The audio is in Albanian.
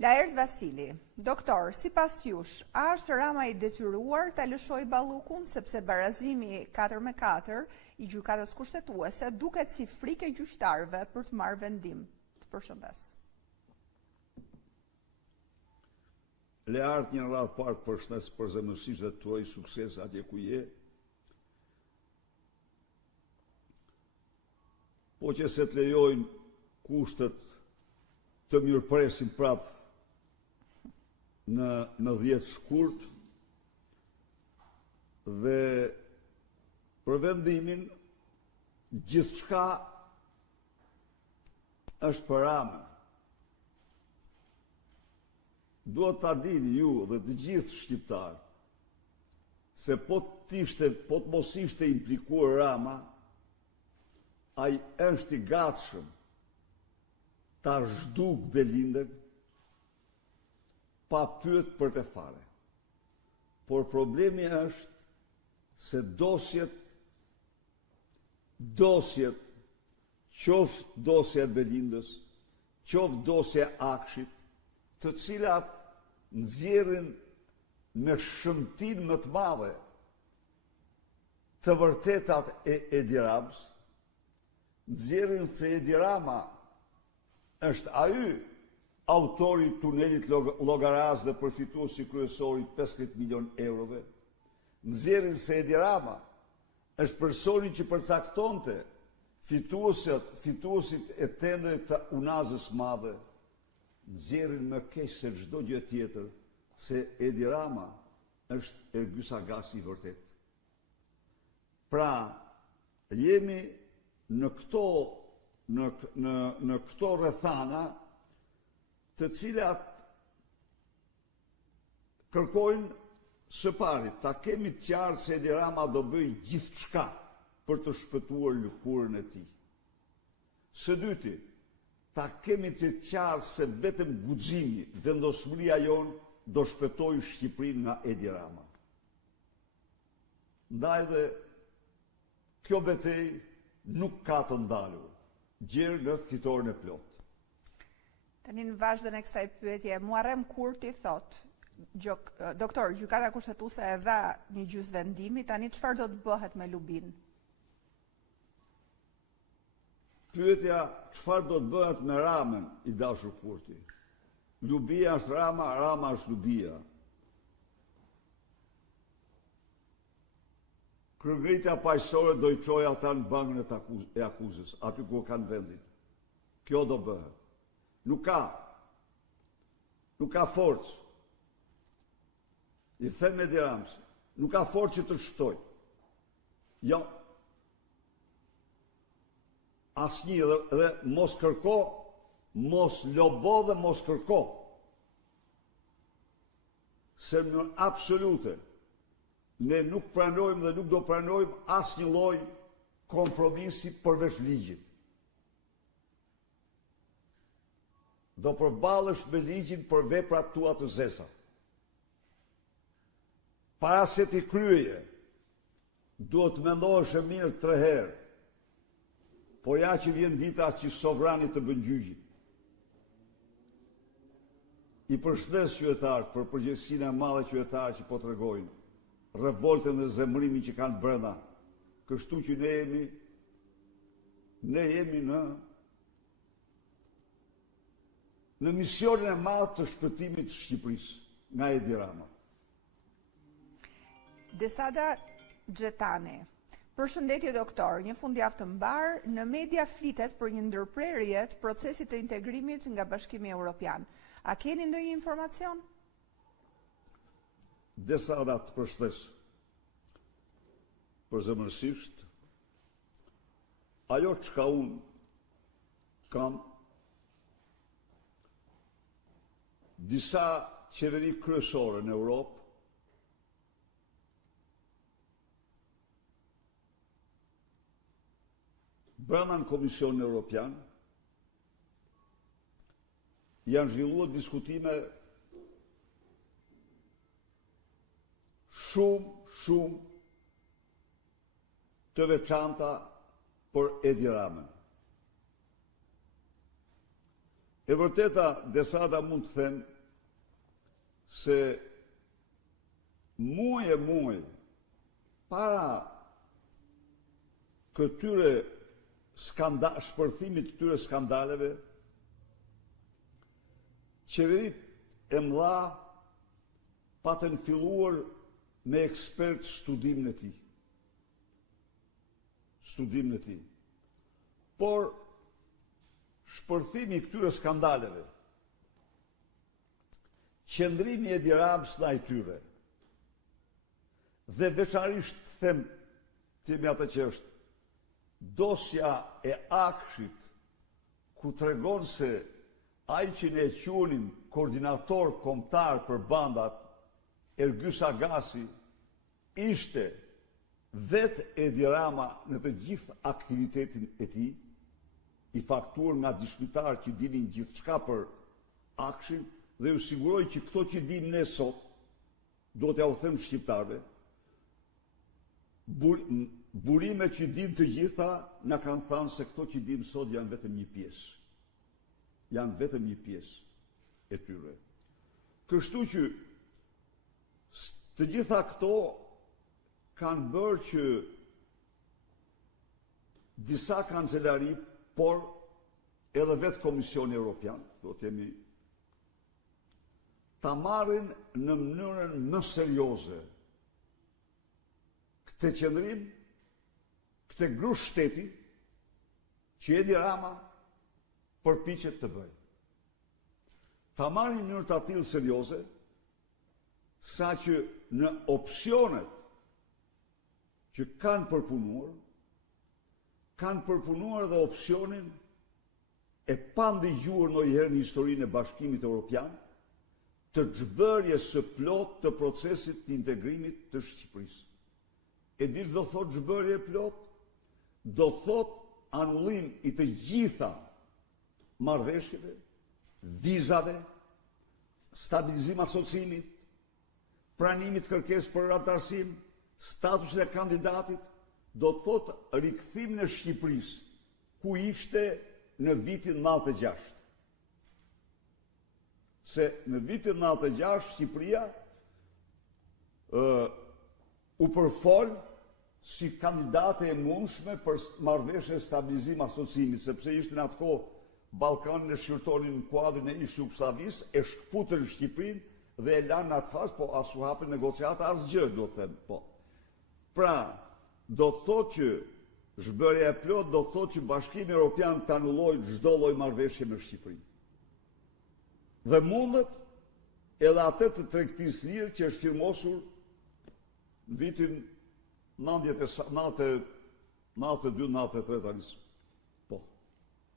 Laert Vasili, doktor, sipas jush, a është Rama i detyruar ta lëshojë Ballukun sepse barazimi 4-4 i gjykatës kushtetuese duket si frikë gjyqtarëve për të marrë vendim? Të përshëndes. Laert, një radhë parë përshëndes përzemërsisht dhe tuaj sukses atje ku je. Po që se të lejojnë kushtet të mirëpresim prapë në 10 shkurt dhe për vendimin gjithçka është për Ramën. Duhet ta dini ju dhe të gjithë shqiptarët se po të mos ishte implikuar Rama, ai është i gatshëm ta zhduk Belindën pa pyet për të fare. Por problemi është se dosjet, qoftë dosja e Belindës, qoftë dosja e Akshit, të cilat nxjerrin me shëmtin më të madhe të vërtetat e Edi Ramës, nxjerrin se Edi Rama është ai autori i tunelit Llogaras dhe përfituesi kryesor i 15 milion eurove, nxjerrin se Edi Rama është personi që përcaktonte fituesit e tendrit të Unazës Madhe, nxjerrin më keq se çdo gjë tjetër se Edi Rama është Ergyes Agasi i vërtet. Pra, jemi në këto rrethana të cilat kërkojnë së pari, ta kemi të qartë se Edi Rama do bëjë gjithçka për të shpëtuar lëkurën e tij. Së dyti, ta kemi të qartë se vetëm guximi, vendosmëria jonë do shpëtojë Shqipërinë nga Edi Rama. Ndaj dhe kjo betejë nuk ka të ndalur, gjerë në fitoren e plot. Tani në vazhdën e kësaj pyetje, Muharrem Kurti thot, doktor, gjykata kushtetuese e dha një gjysmëvendimi, tani çfarë do të bëhet me Lubin? Pyetja çfarë do të bëhet me Ramën, i dashur Kurti. Lubia është Rama, Rama është Lubia. Kryengritja paqësore do i çojë ata në bankën e akuzës, aty ku kanë vendin. Kjo do bëhet. Nuk ka forcë. I them Edi Ramës, nuk ka forcë që të shtoj. Jo. Asnjë dhe mos kërko, mos lobo dhe mos kërko. Se në absolute, ne nuk pranojmë dhe nuk do pranojmë asnjë lloj kompromisi përveç ligjit. Do përballesh me ligjin për veprat tua të zeza. Para se ti kryeje, duhet të mendohesh e mirë 3 herë. Por ja që vjen dita që sovrani të bën gjyqin. I përshëndes qytetarët për përgjegjësinë e madhe qytetarë që po tregojnë, revoltën dhe zemrimin që kanë brenda. Kështu që ne jemi në misionin e madh të shpëtimit të Shqipërisë nga Edi Rama. Desada Xhetani. Përshëndetje doktor, një fundjavë të mbar, në media flitet për një ndërprerje të procesit të integrimit nga Bashkimi Evropian. A keni ndonjë informacion? Desada, të përshëndes. Përzemërsisht, ajo çka unë kam, disa qeveri kryesore në Europë brenda në Komisionin Evropian janë zhvilluar diskutime shumë të veçanta për Edi Ramën. E vërteta, desada mund të them se muaj para këtyre shpërthimit të këtyre skandaleve, qeverit e mëdha patën filluar me ekspert studimin e tij. Por shpërthimi i këtyre skandaleve, qëndrimi e Edi Ramës ndaj tyre, dhe veçarisht them timi atë që është dosja e Akshit, ku tregon se ai që ne qunim koordinator kombëtar për bandat, Ergjys Agasi, ishte vetë Edi Rama në të gjithë aktivitetin e tij, i faktuar nga dishmitar që dinin gjithçka për Akshin, dhe ju siguroj që këto që dim ne sot, do t'ja u them shqiptarëve, burime që din të gjitha na kanë thënë se këto që dim sot janë vetëm një pjesë. Janë vetëm një pjesë e tyre. Kështu që të gjitha këto kanë bërë që disa kancelari, por edhe vetë Komisioni Evropian, do t'jemi, ta marrin në mënyrën më serioze këtë qëndrim, këtë grush shteti që Edi Rama përpiqet të bëjë. Ta marrin në mënyrë të tillë serioze, sa që në opsionet që kanë përpunuar dhe opsionin e pandëgjuar ndonjëherë në historinë e Bashkimit Evropian, të zhbërjes së plot të procesit të integrimit të Shqipërisë. E di ç'do thot zhbërje e plot? Do thot anullim i të gjitha marrëveshjeve, vizave, stabilizim asociimit, pranimit kërkesë për anëtarësim, statusin e kandidatit, do të thot rikthim në Shqipërisë, ku ishte në vitin 96. Se në vitin 96 Shqipëria u përfol si kandidate e mundshme për marrëveshje e stabilizim asociimit, sepse ishte në atë kohë Ballkanin e shqyrtonin në kuadrin e ish Jugosllavisë, e shkputën Shqipërinë dhe e lanë në atë fazë, po as u hapën negociata asgjë, do të them, po. Pra, do të thotë që zhbërja e plot do të thotë që Bashkimi Evropian të anullojë çdo lloj marrëveshje me Shqipërinë. Dhe mundet edhe atë të tregtisë lirë që është firmosur në vitin 92-93 tani.